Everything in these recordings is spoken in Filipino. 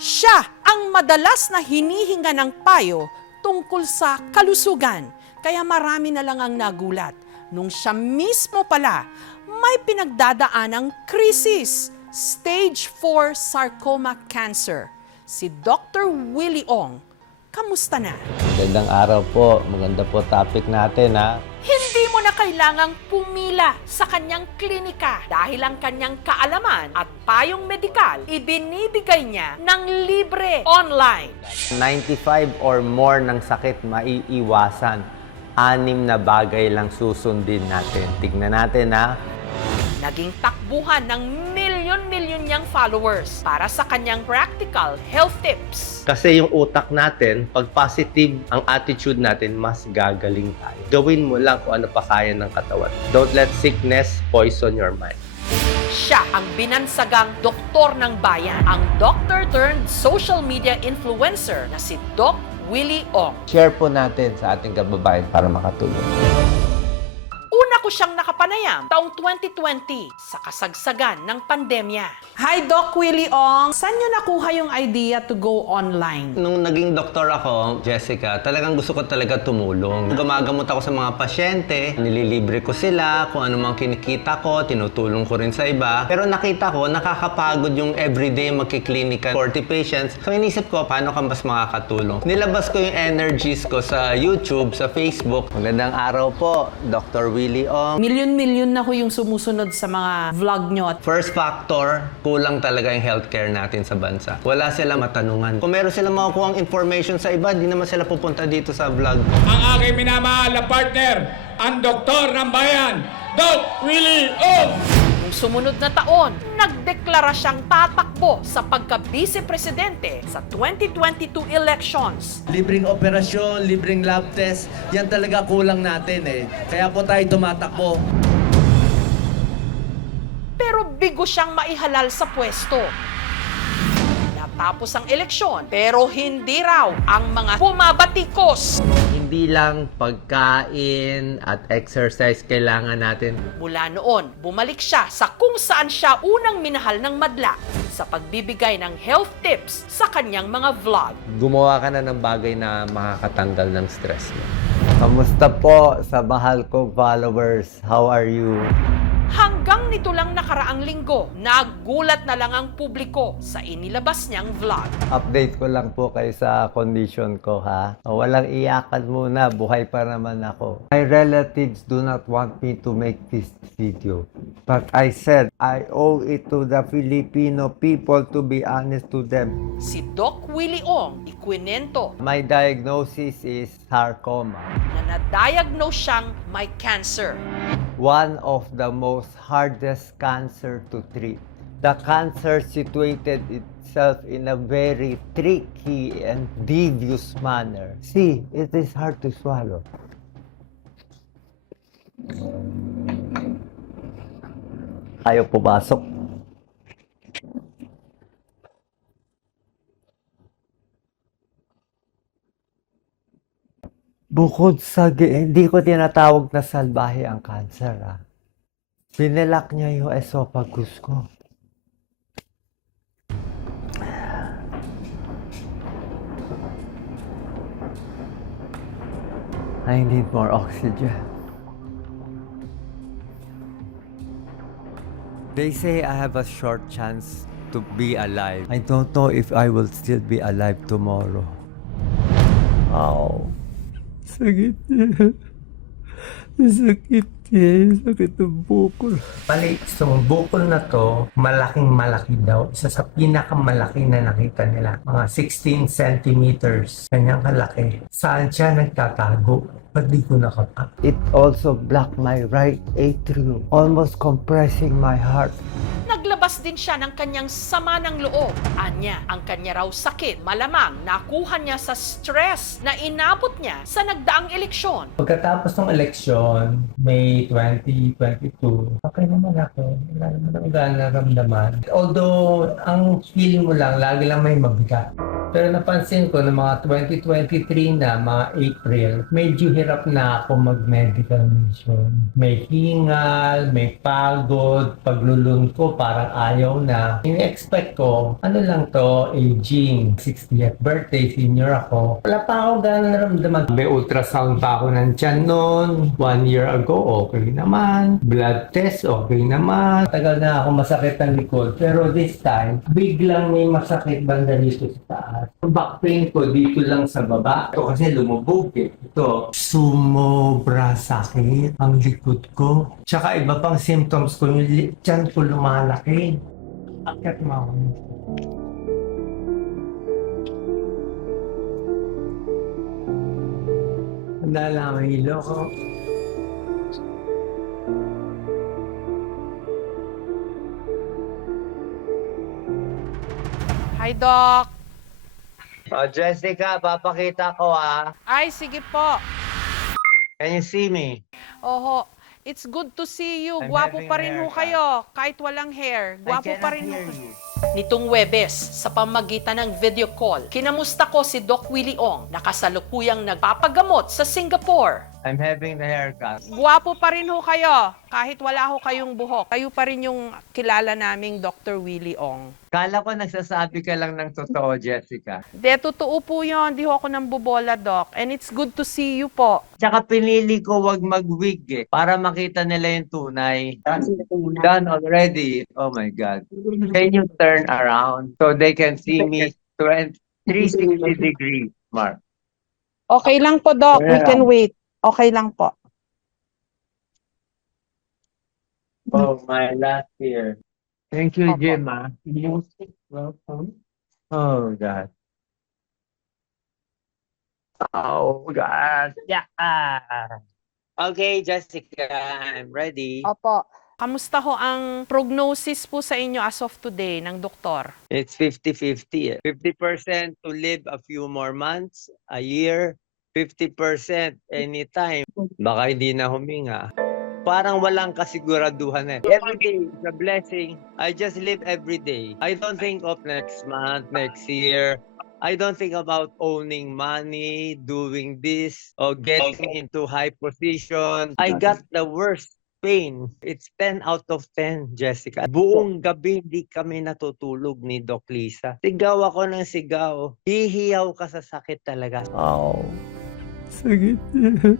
Siya ang madalas na hinihinga ng payo tungkol sa kalusugan. Kaya marami na lang ang nagulat nung siya mismo pala may pinagdadaanang krisis, stage 4 sarcoma cancer. Si Dr. Willie Ong, kamusta na? Magandang araw po. Maganda po topic natin, ha? Hindi mo na kailangang pumila sa kanyang klinika dahil ang kanyang kaalaman at payong medikal ibinibigay niya ng libre online. 95 or more ng sakit maiiwasan. 6 na bagay lang susundin natin. Tignan natin, ha? Naging takbuhan ng milyon-milyon niyang followers para sa kanyang practical health tips. Kasi yung utak natin, pag positive ang attitude natin, mas gagaling tayo. Gawin mo lang kung ano pa kaya ng katawan. Don't let sickness poison your mind. Siya ang binansagang doktor ng bayan, ang doctor turned social media influencer na si Doc Willie Ong. Share po natin sa ating kababayan para makatulong. Una ko siyang nakapanayam taong 2020 sa kasagsagan ng pandemya. Hi Doc Willie Ong, saan niyo nakuha yung idea to go online? Nung naging doktor ako, Jessica, talagang gusto ko talaga tumulong. Gumagamot ako sa mga pasyente, nililibre ko sila, kung ano mang kinikita ko, tinutulong ko rin sa iba. Pero nakita ko, nakakapagod yung everyday magkiklinika 40 patients. So inisip ko, paano ka mas makakatulong? Nilabas ko yung energies ko sa YouTube, sa Facebook. Magandang araw po, Dr. Willie Ong. Milyon-milyon na ko yung sumusunod sa mga vlog nyo. First factor, kulang talaga yung healthcare natin sa bansa. Wala silang matanungan. Kung meron silang makukuha information sa iba, di naman sila pupunta dito sa vlog. Ang aking minamahal na partner, ang doktor ng bayan, Doc Willie Ong! Noong sumunod na taon, nagdeklara siyang tatakbo sa pagka-vice-presidente sa 2022 elections. Libreng operasyon, libreng lab test, yan talaga kulang natin eh. Kaya po tayo tumatakbo. Pero bigo siyang maihalal sa pwesto. Natapos ang eleksyon, pero hindi raw ang mga bumabatikos. Hindi lang pagkain at exercise kailangan natin. Mula noon, bumalik siya sa kung saan siya unang minahal ng madla sa pagbibigay ng health tips sa kanyang mga vlog. Gumawa ka na ng bagay na makakatanggal ng stress mo. Kamusta po sa mahal kong followers? How are you? Hanggang nito lang nakaraang linggo, nagulat na lang ang publiko sa inilabas niyang vlog. Update ko lang po kayo sa condition ko, ha? Walang iyakan muna, buhay pa naman ako. My relatives do not want me to make this video. But I said, I owe it to the Filipino people to be honest to them. Si Doc Willie Ong ikwinento My diagnosis is sarcoma. na na-diagnose siyang may cancer. One of the most hardest cancer to treat. The cancer situated itself in a very tricky and devious manner. See, it is hard to swallow. Ayaw pumasok. Bukod sa, hindi ko tinatawag na salbahe ang cancer, ha. Binalak niya yung esophagus ko. I need more oxygen. They say I have a short chance to be alive. I don't know if I will still be alive tomorrow. Ow. Sakit niya. Sakit niya. Sakit ng bukol. Bali, itong bukol na to, malaking-malaki daw. Isa sa pinakamalaki na nakita nila. Mga 16 centimeters. Kanyang kalaki. Saan siya nagtatago? Ba't di ko nakapa? It also blocked my right atrium, almost compressing my heart. Naglabas din siya ng kanyang sama ng loob. Anya, ang kanya raw sakit malamang nakuha niya sa stress na inabot niya sa nagdaang eleksyon. Pagkatapos ng eleksyon, May 2022, okay naman ako. Wala naman ako nararamdaman. Although, ang feeling mo lang, lagi lang may mabigat. Pero napansin ko na mga 2023 na, mga April, medyo hirap na ako mag-medical mission. May hingal, may pagod, paglulun ko parang ayaw na. Ini-expect ko, ano lang to, aging. 60th birthday, senior ako. Wala pa ako gano'n naramdaman. May ultrasound pa ako ng tiyan noon. 1 year ago, okay naman. Blood test, okay naman. Tagal na ako masakit ang likod. Pero this time, biglang may masakit banda dito sa taas. Ang back pain ko dito lang sa baba. Ito kasi lumubog eh. Ito, sumobra sakit ang likod ko. Tsaka iba pang symptoms ko, yung tiyan ko lumalaki. Akyat mo ako. Handa lang ang ilo ko. Hi, Doc. Oh, Jessica, papakita ko Ay, sige po. Can you see me? Oho. It's good to see you. I'm Gwapo having pa rin ho haircut. kayo. Kahit walang hair. Gwapo I cannot pa rin ho hear kayo. you. Nitong Webes, sa pamagitan ng video call, kinamusta ko si Doc Willie Ong, nakasalukuyang nagpapagamot sa Singapore. I'm having the haircut. Gwapo pa rin ho kayo, kahit wala ho kayong buhok. Kayo pa rin yung kilala naming Dr. Willie Ong. Kala ko nagsasabi ka lang ng totoo, Jessica. De, totoo po yun. Di ho ako nang bubola, Doc. And it's good to see you po. Tsaka pinili ko wag mag-wig para makita nila yung tunay. Done already. Oh my God. Can you turn around so they can see me 360 degrees, Mark? Okay lang po, Doc. We can wait. Okay lang po. Oh, my last year. Thank you, Opo. Jim. Welcome. Oh, God. Oh, God. Yeah. Okay, Jessica, I'm ready. Opo. Kamusta ho ang prognosis po sa inyo as of today ng doktor? It's 50-50. 50% to live a few more months, a year. 50% anytime. Baka hindi na huminga. Parang walang kasiguraduhan eh. Every day is a blessing. I just live every day. I don't think of next month, next year. I don't think about owning money, doing this, or getting into high position. I got the worst pain. It's 10 out of 10, Jessica. Buong gabi hindi kami natutulog ni Doc Lisa. Sigaw ako ng sigaw. Hihiyaw ka sa sakit talaga. Oh. Sakit niya.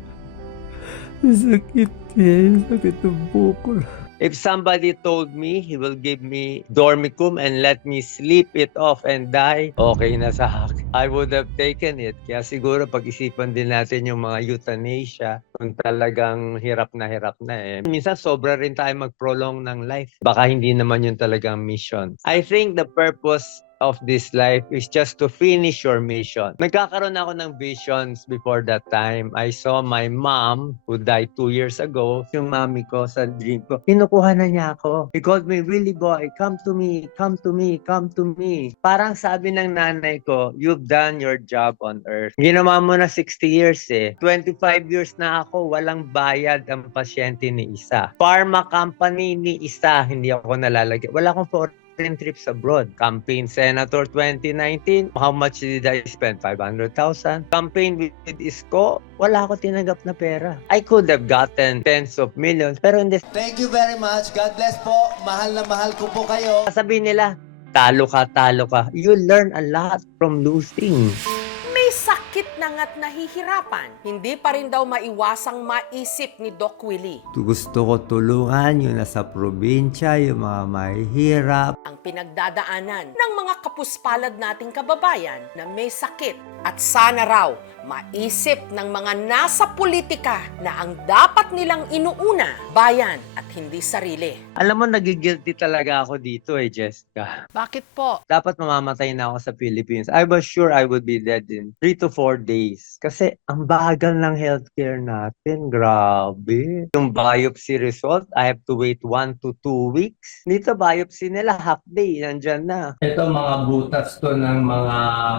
Sakit niya. Sakit ng bukol. If somebody told me he will give me Dormicum and let me sleep it off and die, okay na sa akin. I would have taken it. Kaya siguro pag-isipan din natin yung mga euthanasia kung talagang hirap na eh. Minsan sobra rin tayo mag-prolong ng life. Baka hindi naman yun talagang mission. I think the purpose of this life is just to finish your mission. Nagkakaroon ako ng visions before that time. I saw my mom who died 2 years ago. Yung mami ko sa dream ko, kinukuha na niya ako. He called me, Willie boy, come to me, come to me, come to me. Parang sabi ng nanay ko, you've done your job on earth. Ginawa mo na 60 years eh. 25 years na ako, walang bayad ang pasyente ni isa. Pharma company ni isa, hindi ako nalalagyan. Wala akong trips abroad. Campaign Senator 2019, how much did I spend? 500,000. Campaign with Isko, wala ako tinanggap na pera. I could have gotten tens of millions, pero hindi. Thank you very much. God bless po. Mahal na mahal ko po kayo. Sabihin nila, talo ka, talo ka. You learn a lot from losing. May sakit na nga't nahihirapan. Hindi pa rin daw maiwasang maisip ni Doc Willie. Gusto ko tulungan yung nasa probinsya, yung mga mahihirap. Ang pinagdadaanan ng mga kapuspalad nating kababayan na may sakit at sana raw maisip ng mga nasa politika na ang dapat nilang inuuna, bayan at hindi sarili. Alam mo, nagigilty talaga ako dito Jessica. Bakit po? Dapat mamamatay na ako sa Philippines. I was sure I would be dead in 3 to 4 days. Kasi ang bagal ng healthcare natin. Grabe. Yung biopsy result, I have to wait 1 to 2 weeks. Dito, biopsy nila, half day, nandyan na. Ito mga butas to ng mga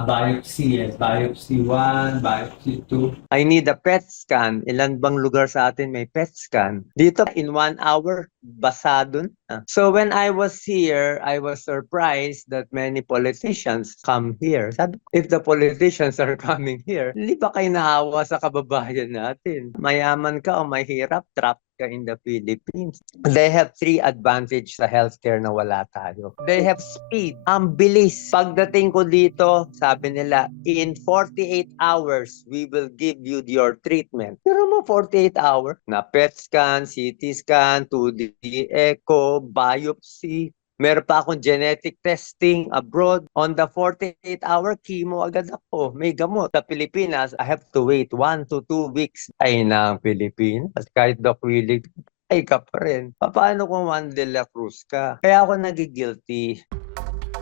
biopsy. biopsy 1, biopsy 2. I need a PET scan. Ilan bang lugar sa atin may PET scan? Dito, in 1 hour, basado na. So when I was here, I was surprised that many politicians come here. Sabi ko, if the politicians are coming here, hindi ba kayo nahawa sa kababayan natin? Mayaman ka o mahirap, trap ka in the Philippines. They have 3 advantage sa healthcare na wala tayo. They have speed. Ang bilis. Pagdating ko dito, sabi nila, in 48 hours, we will give you your treatment. Pero mo 48 hours na PET scan, CT scan, 2D echo, biopsy. Meron pa akong genetic testing abroad. On the 48-hour chemo agad ako. May gamot. Sa Pilipinas, I have to wait 1 to 2 weeks. Ay na ang Pilipinas. Kahit Doc Willie, ay ka pa rin. Paano kung Juan de la Cruz ka? Kaya ako nagigilty.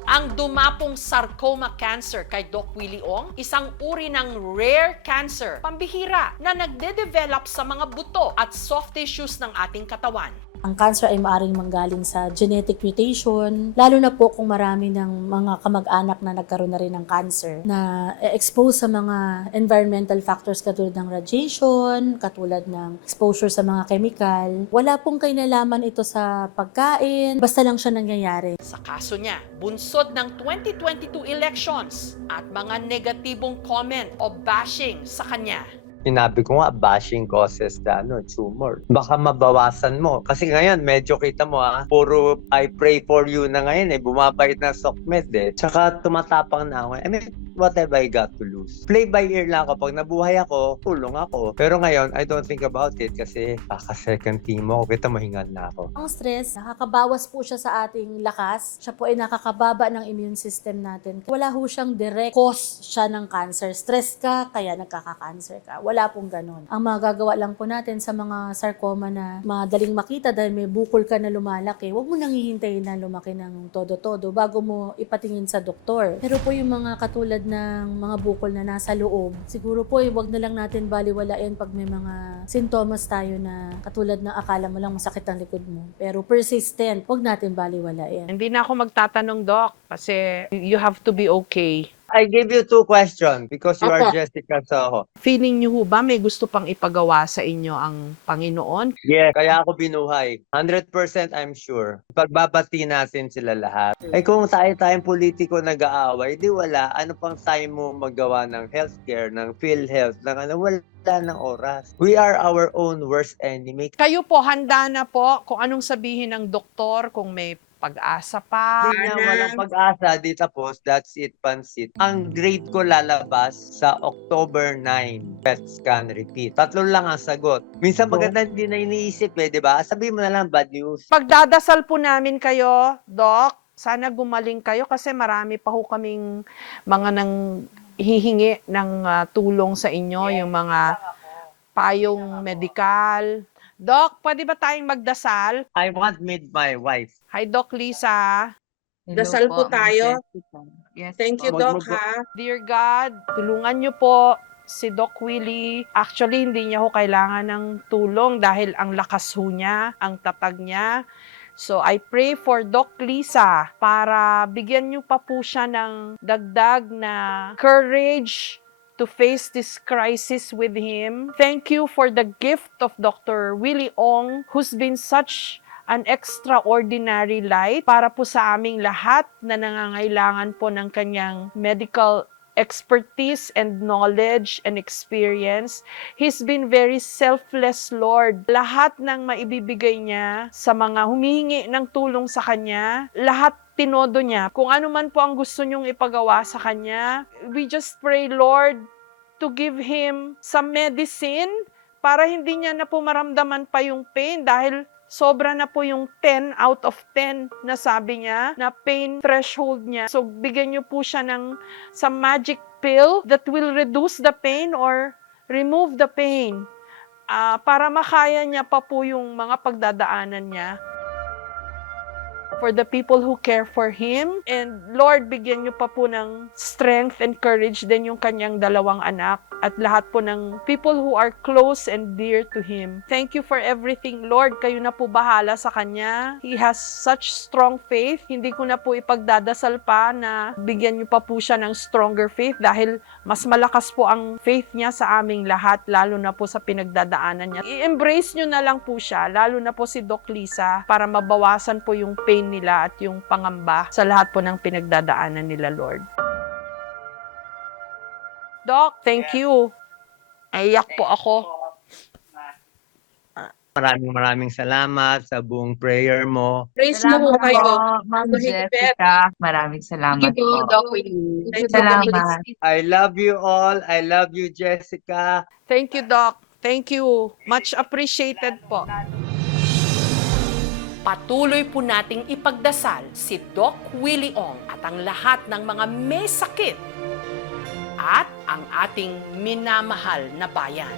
Ang dumapong sarcoma cancer kay Doc Willie Ong, isang uri ng rare cancer, pambihira na nagde-develop sa mga buto at soft tissues ng ating katawan. Ang cancer ay maaaring manggaling sa genetic mutation, lalo na po kung marami ng mga kamag-anak na nagkaroon na rin ng cancer, na expose sa mga environmental factors katulad ng radiation, katulad ng exposure sa mga chemical. Wala pong kinalaman ito sa pagkain, basta lang siya nangyayari. Sa kaso niya, bunsod ng 2022 elections at mga negatibong comment o bashing sa kanya. Sinabi ko nga, bashing causes the tumor. Baka mabawasan mo. Kasi ngayon, medyo kita mo puro I pray for you na ngayon bumabait na SOCMED Tsaka tumatapang na ako. I mean, what have I got to lose? Play by ear lang ako. Pag nabuhay ako, tulong ako. Pero ngayon, I don't think about it kasi second team mo. Kita mahingan na ako. Ang stress, nakakabawas po siya sa ating lakas. Siya po ay nakakababa ng immune system natin. Wala ho siyang direct cause siya ng cancer. Stress ka, kaya nagkaka-cancer ka. Wala pong ganun. Ang magagawa lang po natin sa mga sarcoma na madaling makita dahil may bukol ka na lumalaki, huwag mo nang hihintayin na lumaki ng todo-todo bago mo ipatingin sa doktor. Pero po yung mga katulad ng mga bukol na nasa loob, siguro po huwag na lang natin baliwalain pag may mga sintomas tayo na katulad ng akala mo lang masakit ang likod mo. Pero persistent, huwag natin baliwalain. Hindi na ako magtatanong, Doc, kasi you have to be okay. I give you 2 questions because you are Opo. Jessica Soho. Feeling niyo ho ba may gusto pang ipagawa sa inyo ang Panginoon? Yes, kaya ako binuhay. 100% I'm sure. Pagbabati natin sila lahat. Ay kung tayo-tayong politiko nag-aaway, di wala. Ano pang tayo mo magawa ng healthcare, ng PhilHealth, ng wala ng oras. We are our own worst enemy. Kayo po, handa na po kung anong sabihin ng doktor, kung may pag-asa pa. Hindi na walang pag-asa, di tapos, that's it, pansit. Ang grade ko lalabas sa October 9, PET scan repeat. 3 lang ang sagot. Minsan maganda hindi na iniisip di ba? Sabihin mo na lang bad news. Pagdadasal po namin kayo, Doc, sana gumaling kayo kasi marami pa ho kaming mga nang hihingi ng tulong sa inyo, yung mga payong medikal. Doc, pwede ba tayong magdasal? I want meet my wife. Hi, Doc Lisa. Dasal po tayo. Yes, Thank you, po. Doc, ha? Dear God, tulungan niyo po si Doc Willie. Actually, hindi niya ho kailangan ng tulong dahil ang lakas ho niya, ang tatag niya. So, I pray for Doc Lisa para bigyan niyo pa po siya ng dagdag na courage to face this crisis with him. Thank you for the gift of Dr. Willie Ong, who's been such an extraordinary light para po sa aming lahat na nangangailangan po ng kanyang medical expertise and knowledge and experience. He's been very selfless, Lord. Lahat ng maibibigay niya sa mga humihingi ng tulong sa kanya, lahat tinodo niya. Kung ano man po ang gusto niyong ipagawa sa kanya, we just pray, Lord, to give him some medicine para hindi niya na po maramdaman pa yung pain dahil sobra na po yung 10 out of 10 na sabi niya na pain threshold niya. So, bigyan niyo po siya ng some magic pill that will reduce the pain or remove the pain para makaya niya pa po yung mga pagdadaanan niya. For the people who care for him. And Lord, bigyan niyo pa po ng strength and courage din yung kanyang 2 anak. at lahat po ng people who are close and dear to him. Thank you for everything, Lord. Kayo na po bahala sa kanya. He has such strong faith. Hindi ko na po ipagdadasal pa na bigyan niyo pa po siya ng stronger faith dahil mas malakas po ang faith niya sa aming lahat, lalo na po sa pinagdadaanan niya. I-embrace niyo na lang po siya, lalo na po si Doc Lisa, para mabawasan po yung pain nila at yung pangamba sa lahat po ng pinagdadaanan nila, Lord. Doc, thank you. Naiyak po ako. Maraming salamat sa buong prayer mo. Praise mo po kayo. Ma'am Mahigpit. Jessica. Maraming salamat po. Salamat. I love you all. I love you, Jessica. Thank you, Doc. Thank you. Much appreciated po. Patuloy po nating ipagdasal si Doc Willie Ong at ang lahat ng mga may sakit at ang ating minamahal na bayan.